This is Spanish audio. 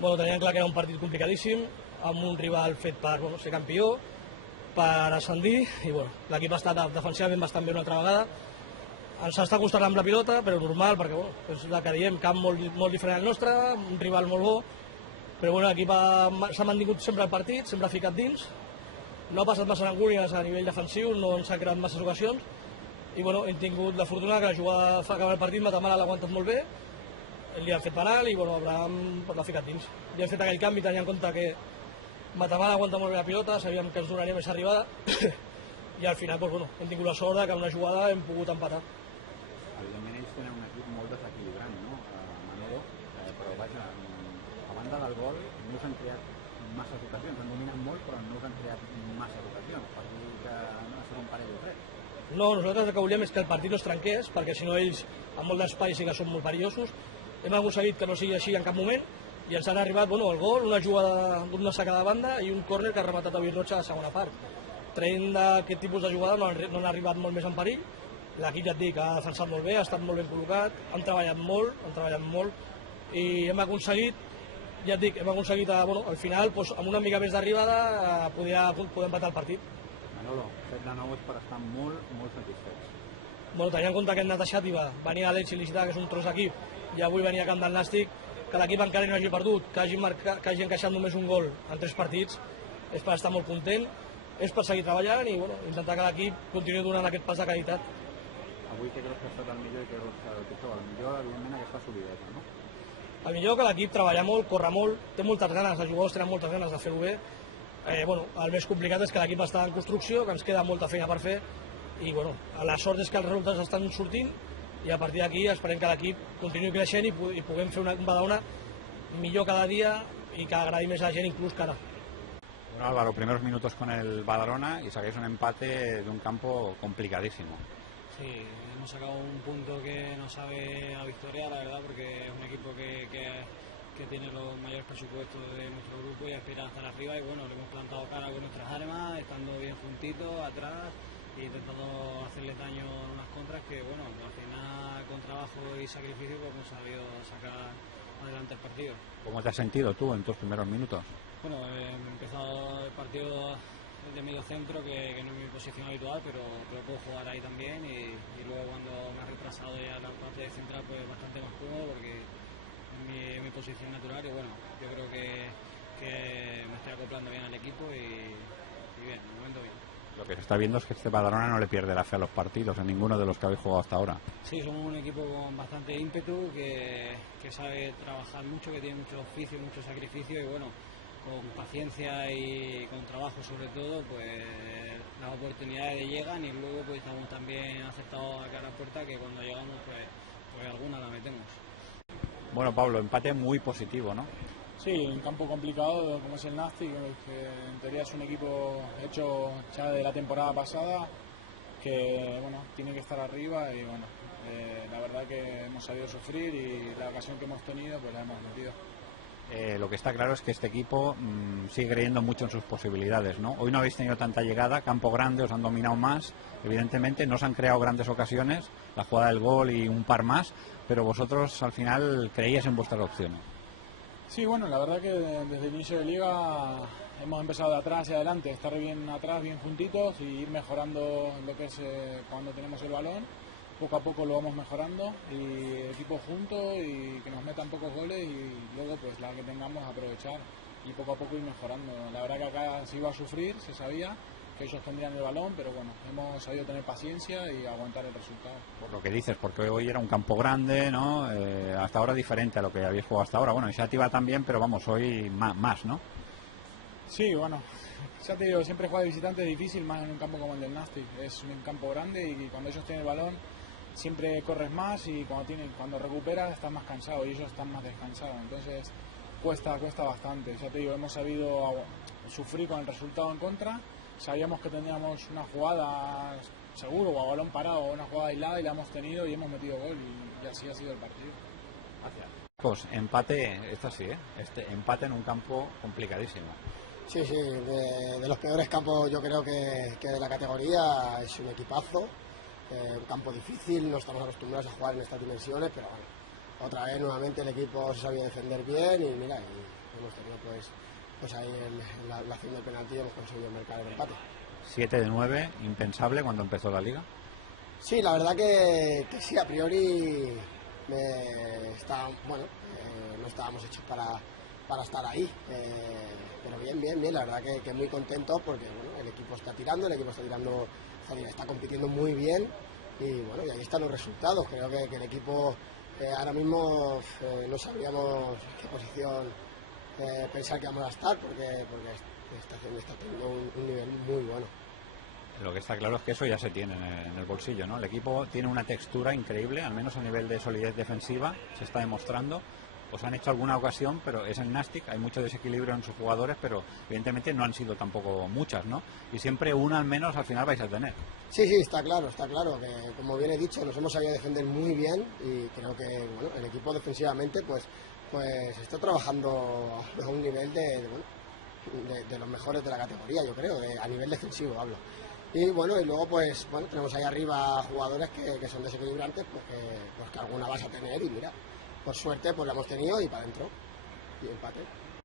Bueno, teníem clar que era un partit complicadíssim, amb un rival fet per ser campió, per ascendir, i bueno, l'equip ha estat defensivament bastant bé una altra vegada. Ens està costant amb la pilota, però normal, perquè bueno, és el que diem, camp molt diferent al nostre, un rival molt bo, però bueno, l'equip s'ha mantingut sempre al partit, sempre ha ficat dins, no ha passat massa angúnies a nivell defensiu, no ens ha creat masses ocasions, i bueno, hem tingut la fortuna que la jugada fa acabar el partit, Matamala l'ha aguantat molt bé, li han fet penal i bueno, Abraham l'ha ficat dins. Ja hem fet aquell canvi tenint en compte que Matamala aguanta molt bé la pilota, sabíem que ens donaria més arribada i al final pues, bueno, hem tingut la sort que en una jugada hem pogut empatar. Evidentment ells tenen un equip molt desequilibrant, no? Manolo, però vaja, a banda del gol no s'han creat masses ocasions, han dominat molt però no s'han creat masses ocasions, per dir que no serà un parell o tres. No, nosaltres el que volem és que el partit no es trenqués, perquè si no ells, amb molt d'espai, sí que són molt perillosos. Hem aconseguit que no sigui així en cap moment i ens han arribat bueno, el gol, una jugada d'una saca de banda i un córner que ha rematat a Virrocha a la segona part. Traient d'aquest tipus de jugada no han arribat molt més en perill. L'equip, ja et dic, ha defensat molt bé, ha estat molt ben col·locat, han treballat molt i hem aconseguit, ja et dic, bueno, al final, doncs, amb una mica més d'arribada, poder empatar el partit. Manolo, 7 de 9 és per estar molt, molt satisfets. Bueno, tenint en compte que hem anat a Xàtiva, venir a l'Elx i Licità, que és un tros d'equip, i avui venir a Camp del Nàstic, que l'equip encara no hagi perdut, que hagi encaixat només un gol en 3 partits, és per estar molt content, és per seguir treballant i bueno, intentar que l'equip continuï donant aquest pas de qualitat. Avui què creus que ha estat el millor i què creus que ha estat el pitjor? El millor, evidentment, aquesta solidesa, no? El millor que l'equip treballa molt, corre molt, té moltes ganes, els jugadors tenen moltes ganes de fer-ho bé. Bueno, el més complicat és que l'equip està en construcció, que ens queda molta feina per fer i bueno, la sort és que els resultats estan sortint i a partir d'aquí esperem que l'equip continuï creixent i puguem fer un Badalona millor cada dia y que agradi més a la gent inclús que ara. Bueno, Álvaro, primeros minutos con el Badalona y sacáis un empate de un campo complicadísimo. Sí, hemos sacado un punto que nos sabe a victoria, la verdad, porque es un equipo que tiene los mayores presupuestos de nuestro grupo y aspira a estar arriba y bueno, le hemos plantado cara con nuestras armas, estando bien juntitos, atrás y intentando hacerles daño en unas contras que bueno, al final con trabajo y sacrificio pues hemos sabido sacar adelante el partido. ¿Cómo te has sentido tú en tus primeros minutos? Bueno, he empezado el partido de medio centro, que no es mi posición habitual, pero puedo jugar ahí también y luego cuando me he retrasado ya la parte de central pues bastante más cómodo porque es mi posición natural y bueno, yo creo que me estoy acoplando bien al equipo y bien, de momento bien. Lo que se está viendo es que este Badalona no le pierde la fe a los partidos, en ninguno de los que habéis jugado hasta ahora. Sí, somos un equipo con bastante ímpetu, que sabe trabajar mucho, que tiene mucho oficio, mucho sacrificio y bueno, con paciencia y con trabajo sobre todo, pues las oportunidades llegan y luego pues estamos también acertados a cara a puerta que cuando llegamos pues alguna la metemos. Bueno, Pablo, empate muy positivo, ¿no? Sí, un campo complicado como es el Nàstic, que en teoría es un equipo hecho ya de la temporada pasada, que bueno, tiene que estar arriba y bueno, la verdad que hemos sabido sufrir y la ocasión que hemos tenido pues la hemos metido. Lo que está claro es que este equipo sigue creyendo mucho en sus posibilidades, ¿no? Hoy no habéis tenido tanta llegada, campo grande, os han dominado más, evidentemente no se han creado grandes ocasiones, la jugada del gol y un par más, pero vosotros al final creíais en vuestras opciones. Sí, bueno, la verdad que desde el inicio de liga hemos empezado de atrás hacia adelante, estar bien atrás, bien juntitos y ir mejorando lo que es cuando tenemos el balón. Poco a poco lo vamos mejorando y equipo junto y que nos metan pocos goles y luego pues la que tengamos aprovechar y poco a poco ir mejorando. La verdad que acá se iba a sufrir, se sabía que ellos tendrían el balón, pero bueno, hemos sabido tener paciencia y aguantar el resultado. Por lo que dices, porque hoy era un campo grande, ¿no? Hasta ahora diferente a lo que habéis jugado hasta ahora. Bueno, en Xàtiva también, pero vamos, hoy más, ¿no? Sí, bueno, ya te digo, siempre jugar de visitante es difícil, más en un campo como el del Nàstic. Es un campo grande y cuando ellos tienen el balón siempre corres más y cuando recuperas estás más cansado y ellos están más descansados. Entonces cuesta bastante. Ya te digo, hemos sabido sufrir con el resultado en contra. Sabíamos que teníamos una jugada seguro o a balón parado o una jugada aislada y la hemos tenido y hemos metido gol y así ha sido el partido. Gracias. Pues empate, esto sí, empate en un campo complicadísimo. Sí, de los peores campos yo creo que de la categoría. Es un equipazo, un campo difícil, no estamos acostumbrados a jugar en estas dimensiones, pero bueno, otra vez nuevamente el equipo se sabía defender bien y mira, hemos tenido pues ahí la acción del penalti y hemos conseguido marcar el empate. 7 de 9, impensable cuando empezó la liga. Sí, la verdad que sí, a priori no estábamos hechos para estar ahí, pero bien, la verdad que muy contentos porque bueno, el equipo está tirando, está compitiendo muy bien y bueno, y ahí están los resultados. Creo que el equipo ahora mismo no sabríamos en qué posición pensar que vamos a estar porque está teniendo un nivel muy bueno. Lo que está claro es que eso ya se tiene en el bolsillo, ¿no? El equipo tiene una textura increíble, al menos a nivel de solidez defensiva, se está demostrando. Os han hecho alguna ocasión, pero es en Nastic, hay mucho desequilibrio en sus jugadores, pero evidentemente no han sido tampoco muchas, ¿no? Y siempre una al menos al final vais a tener. Sí, está claro, que como bien he dicho, nos hemos sabido defender muy bien y creo que bueno, el equipo defensivamente pues está trabajando a un nivel de los mejores de la categoría, yo creo, a nivel defensivo hablo. Y bueno, y luego pues bueno, tenemos ahí arriba jugadores que son desequilibrantes, pues que alguna vas a tener y mira, por suerte pues la hemos tenido y para adentro y empate.